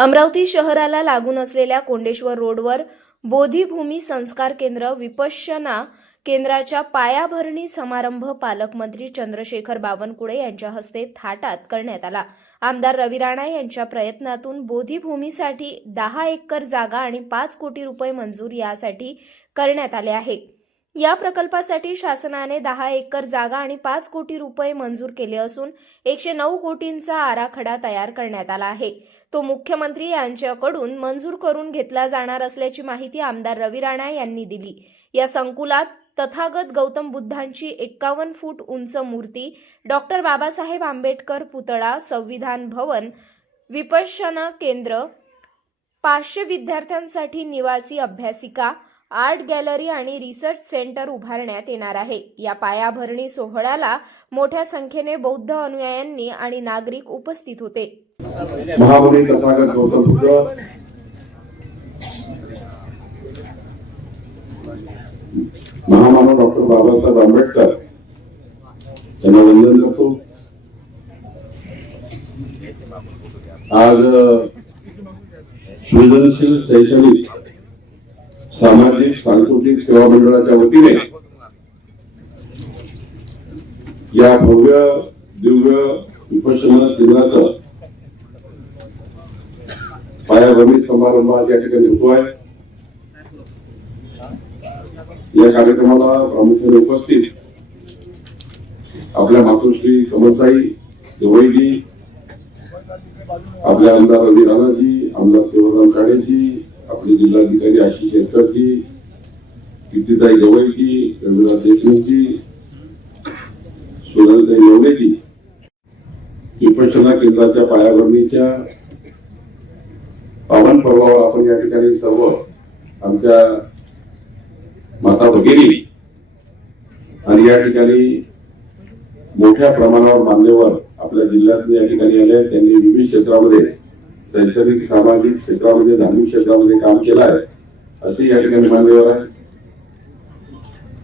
अमरावती शहराला लागून असलेल्या कोंडेश्वर रोडवर बोधीभूमी संस्कार केंद्र विपश्यना केंद्राच्या पायाभरणी समारंभ पालकमंत्री चंद्रशेखर बावनकुळे यांच्या हस्ते थाटात करण्यात आला. आमदार रवी राणा यांच्या प्रयत्नातून बोधीभूमीसाठी दहा एकर जागा आणि पाच कोटी रुपये मंजूर यासाठी करण्यात आले आहे. या प्रकल्पासाठी शासनाने दहा एकर जागा आणि पाच कोटी रुपये मंजूर केले असून एकशे नऊ कोटींचा आराखडा तयार करण्यात आला आहे. तो मुख्यमंत्री यांच्याकडून मंजूर करून घेतला जाणार असल्याची माहिती आमदार रवी राणा यांनी दिली. या संकुलात तथागत गौतम बुद्धांची एक्कावन्न फूट उंच मूर्ती डॉक्टर बाबासाहेब आंबेडकर पुतळा संविधान भवन विपश्यना केंद्र पाचशे विद्यार्थ्यांसाठी निवासी अभ्यासिका आर्ट गॅलरी आणि रिसर्च सेंटर उभारण्यात येणार आहे. या पायाभरणी सोहळ्याला मोठ्या संख्येने बौद्ध अनुयायांनी आणि नागरिक उपस्थित होते. महामुनी तथागत गौतम बुद्ध. महामानव डॉक्टर बाबासाहेब आंबेडकर. त्यांना वंदन करतो. आज अ, सृजनशील शैक्षणिक सामाजिक सांस्कृतिक सेवा मंडळाच्या वतीने या भव्य दिव्य विपश्यना केंद्राचं पायाभरणी समारंभ आज या ठिकाणी होतो आहे. या कार्यक्रमाला प्रामुख्याने उपस्थित आपल्या मातोश्री कमलताई गवईजी आपल्या आमदार रवी राणाजी आमदार शिवराम काळेजी आपले जिल्हाधिकारी आशिष शेरकरजी कीर्तीताई गवईजी रविनाथ देशमुखजी सोनलताई नवलेजी विपश्यना केंद्राच्या पायाभरणीच्या पावन पर्वावर आपण या ठिकाणी सर्व आमच्या माता भगिनी आणि या ठिकाणी मोठ्या प्रमाणावर मान्यवर आपल्या जिल्ह्यात या ठिकाणी आले त्यांनी विविध क्षेत्रामध्ये शैक्षणिक सामाजिक क्षेत्रामध्ये धार्मिक क्षेत्रामध्ये काम केलं आहे असे या ठिकाणी मान्यवर आहे.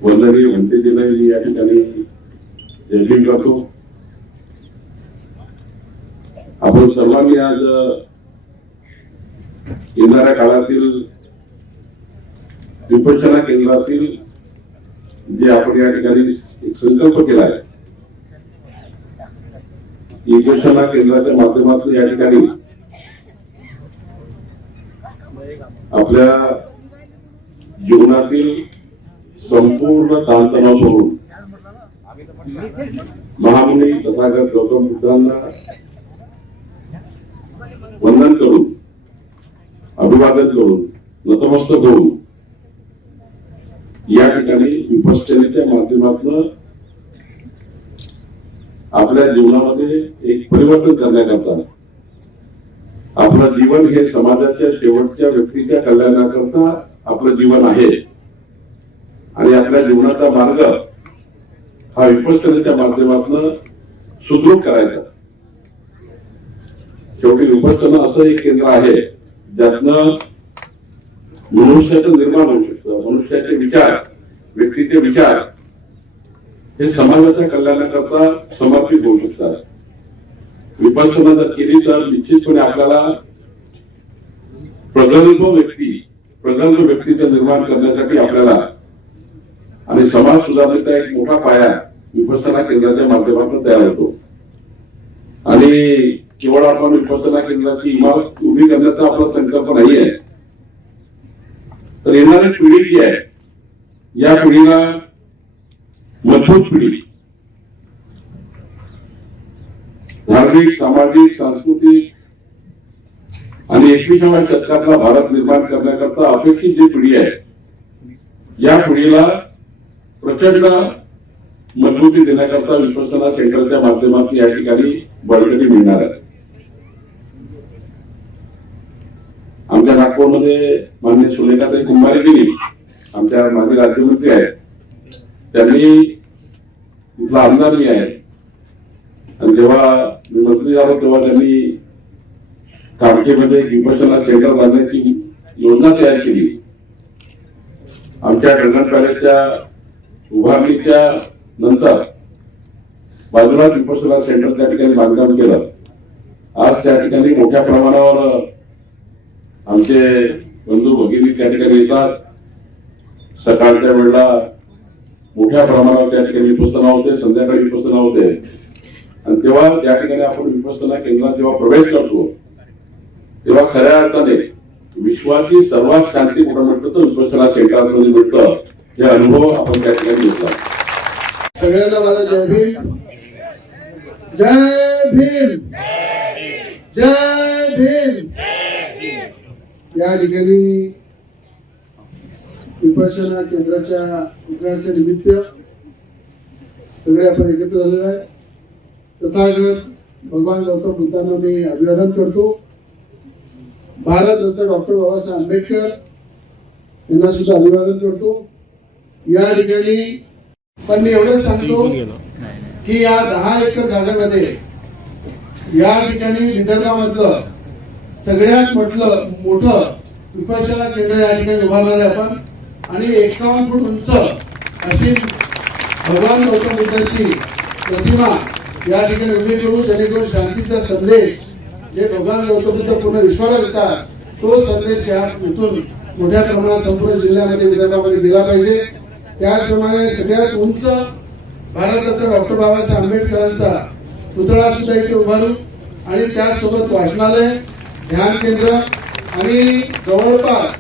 वंदनीय म्हणते मी या ठिकाणी जयभीम करतो आपण सर्वांनी आज येणाऱ्या काळातील विपक्षना केंद्रातील जे आपण या ठिकाणी एक संकल्प केला आहे विपक्षना केंद्राच्या माध्यमातून या ठिकाणी आपल्या जीवनातील संपूर्ण ताणतणाव सोडून महामुनी तथागत गौतम बुद्धांना वंदन करून अभिवादन करून नतमस्तक होऊन या ठिकाणी विपश्चनेच्या माध्यमातून आपल्या जीवनामध्ये एक परिवर्तन करण्याकरता आपलं जीवन हे समाजाच्या शेवटच्या व्यक्तीच्या कल्याणाकरता आपलं जीवन आहे. आणि आपल्या जीवनाचा मार्ग हा विपश्यनेच्या माध्यमातून सुदृढ करायचा. शेवटी विपස්සना असं एक केंद्र आहे ज्यातनं मनुष्याचं निर्माण होऊ शकतं. मनुष्याचे विचार व्यक्तीचे विचार हे समाजाच्या कल्याणाकरता समर्पित होऊ शकतात. विपासना जर केली तर निश्चितपणे आपल्याला प्रगल्भ व्यक्ती प्रगल्भ व्यक्तीचं निर्माण करण्यासाठी आपल्याला आणि समाज सुधारणेचा एक मोठा पाया विपसना केंद्राच्या माध्यमातून तयार होतो. आणि केवळ आपण विपसना केंद्राची इमारत उभी करण्याचा आपला संकल्प नाही आहे तर येणारी पिढी जी आहे या पिढीला मजबूत पिढी धार्मिक सामाजिक सांस्कृतिक आणि एकविसाव्या शतकातला भारत निर्माण करण्याकरता अपेक्षित जी पिढी आहे या पिढीला प्रचंड मजबूती देण्याकरता विश्वसना सेंटरच्या माध्यमातून या ठिकाणी बळकटी मिळणार आहे. आमच्या नागपूरमध्ये मान्य सुलेखाताई कुंभारेगिरी आमच्या माजी राज्यमंत्री आहेत त्यांनी तिथला आमदार मी आहे आणि जेव्हा मी मंत्री झालो तेव्हा त्यांनी कामठीमध्ये विमोचना सेंटर बांधण्याची योजना तयार केली. आमच्या कल्याण पॅलेसच्या उभारणीच्या नंतर बाजूला विमोचना सेंटर त्या ठिकाणी बांधकाम केलं. आज त्या ठिकाणी मोठ्या प्रमाणावर आमचे बंधू भगिनी त्या ठिकाणी येतात. सकाळच्या वेळेला मोठ्या प्रमाणावर त्या ठिकाणी उपासना होते संध्याकाळी उपासना होते. आणि तेव्हा त्या ठिकाणी आपण विपसना केंद्रात जेव्हा प्रवेश करतो तेव्हा खऱ्या अर्थाने विश्वाची सर्वात शांती कुठं म्हटलं तर विपसना केंद्रामध्ये म्हटलं हे अनुभव आपण त्या ठिकाणी घेतला. सगळ्यांना माझा जय भीम. जय भीम. जय भीम. या ठिकाणी विपसना केंद्राच्या निमित्त सगळे आपण एकत्र झालेलो आहे. तथागत भगवान गौतम बुद्धांना मी अभिवादन करतो. भारत रत्न डॉक्टर बाबासाहेब आंबेडकर यांना सुद्धा अभिवादन करतो. या ठिकाणी पण मी एवढंच सांगतो की या दहा एकर जागेमध्ये या ठिकाणी विदर्भामधलं सगळ्यात म्हटलं मोठं विपक्षाला केंद्र या ठिकाणी उभारणार आहे आपण. आणि एकावन्न फूट उंच अशी भगवान गौतम बुद्धांची प्रतिमा या ठिकाणी उभे करू जेणेकरून शांतीचा संदेश जे दोघांना गौतम पूर्ण विश्वाला देतात तो संदेश या इथून मोठ्या प्रमाणात संपूर्ण जिल्ह्यामध्ये विदर्भामध्ये दिला पाहिजे. त्याचप्रमाणे सगळ्यात उंच भारतरत्न डॉक्टर बाबासाहेब आंबेडकरांचा पुतळा सुद्धा इथे उभारू आणि त्याचसोबत वाचनालय ध्यान केंद्र आणि जवळपास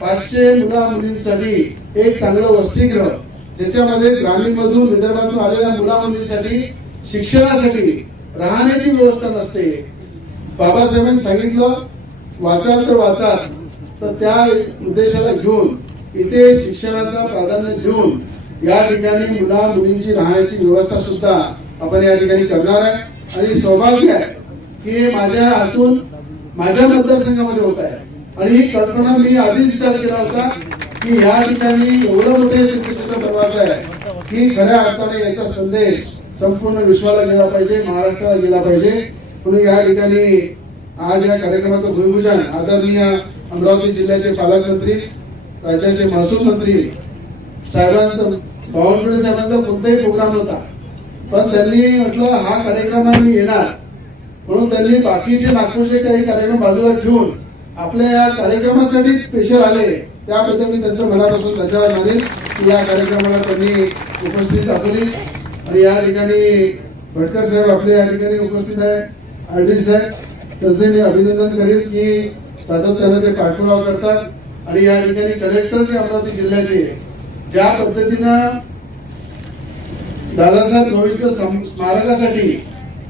पाचशे मुला मुलींसाठी एक चांगलं वसतिगृह ज्याच्यामध्ये ग्रामीण मधून विदर्भातून आलेल्या मुला मुलींसाठी शिक्षणासाठी राहण्याची व्यवस्था नसते. बाबासाहेबांनी सांगितलं वाचाल तर वाचाल तर त्या उद्देशाला घेऊन इथे शिक्षणाला प्राधान्य देऊन या ठिकाणी मुला मुलींची राहण्याची व्यवस्था सुद्धा आपण या ठिकाणी करणार आहे. आणि सौभाग्य आहे की माझ्या हातून माझ्या मतदारसंघामध्ये होत आहे. आणि ही कल्पना मी आधीच विचार केला होता की या ठिकाणी एवढं मोठे प्रवास आहे की खऱ्या अर्थाने याचा संदेश संपूर्ण विश्वाला गेला पाहिजे महाराष्ट्राला गेला पाहिजे. म्हणून या ठिकाणी आज या कार्यक्रमाचं भूमिपूजन आदरणीय अमरावती जिल्ह्याचे पालकमंत्री राज्याचे महसूल मंत्री साहेबांचं बावनकुळे साहेबांचा कोणताही प्रोग्राम होता पण त्यांनी म्हटलं हा कार्यक्रम मी येणार. म्हणून त्यांनी बाकीचे नागपूरचे काही कार्यक्रम बाजूला घेऊन आपल्या या कार्यक्रमासाठी स्पेशल आले. त्याबद्दल मी त्यांचं मनापासून धन्यवाद मानेन की या कार्यक्रमाला त्यांनी उपस्थित दाखवली. आणि या ठिकाणी भटकर साहेब आपले या ठिकाणी उपस्थित आहे. आर साहेब त्यांचे मी अभिनंदन करेन की सातत्यानं ते पाठपुरावा करतात आणि या ठिकाणी कलेक्टर जे अमरावती जिल्ह्याचे ज्या पद्धतीनं दादासाहेब भोईच्या स्मारकासाठी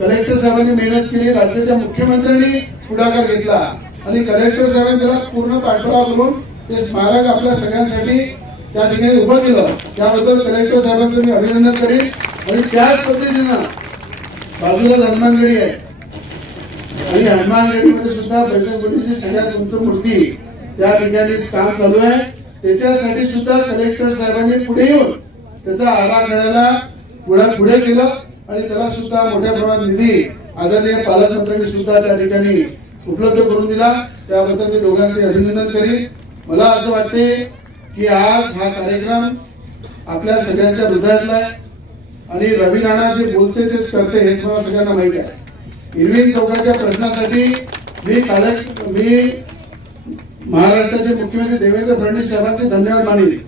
कलेक्टर साहेबांनी मेहनत केली राज्याच्या मुख्यमंत्र्यांनी पुढाकार घेतला आणि कलेक्टर साहेबांनी त्याला पूर्ण पाठपुरावा करून ते स्मारक आपल्या सगळ्यांसाठी त्या ठिकाणी उभं केलं. त्याबद्दल कलेक्टर साहेबांचं मी अभिनंदन करीन. आणि त्याच पद्धतीनं बाजूला हनुमानगडी आहे. आणि हनुमानगडीमध्ये सुद्धा बैसनगडीची सगळ्यात उंच मूर्ती त्या ठिकाणीच काम चालू आहे. त्याच्यासाठी सुद्धा कलेक्टर साहेबांनी पुढे येऊन त्याचा आराखड्याला पुढे पुढे केलं. आणि त्याला सुद्धा मोठ्या प्रमाणात निधी आदरणीय पालकमंत्र्यांनी सुद्धा त्या ठिकाणी उपलब्ध करून दिला. त्याबद्दल मी दोघांचे अभिनंदन करीन. मला असं वाटते की आज हा कार्यक्रम आपल्या सगळ्यांच्या हृदयातला आहे. आणि रवी राणा जे बोलते तेच करते हे तुम्हाला सगळ्यांना माहिती आहे. इरविन चौकाच्या प्रश्नासाठी मी कालक मी महाराष्ट्राचे मुख्यमंत्री देवेंद्र फडणवीस साहेबांचे धन्यवाद मानेन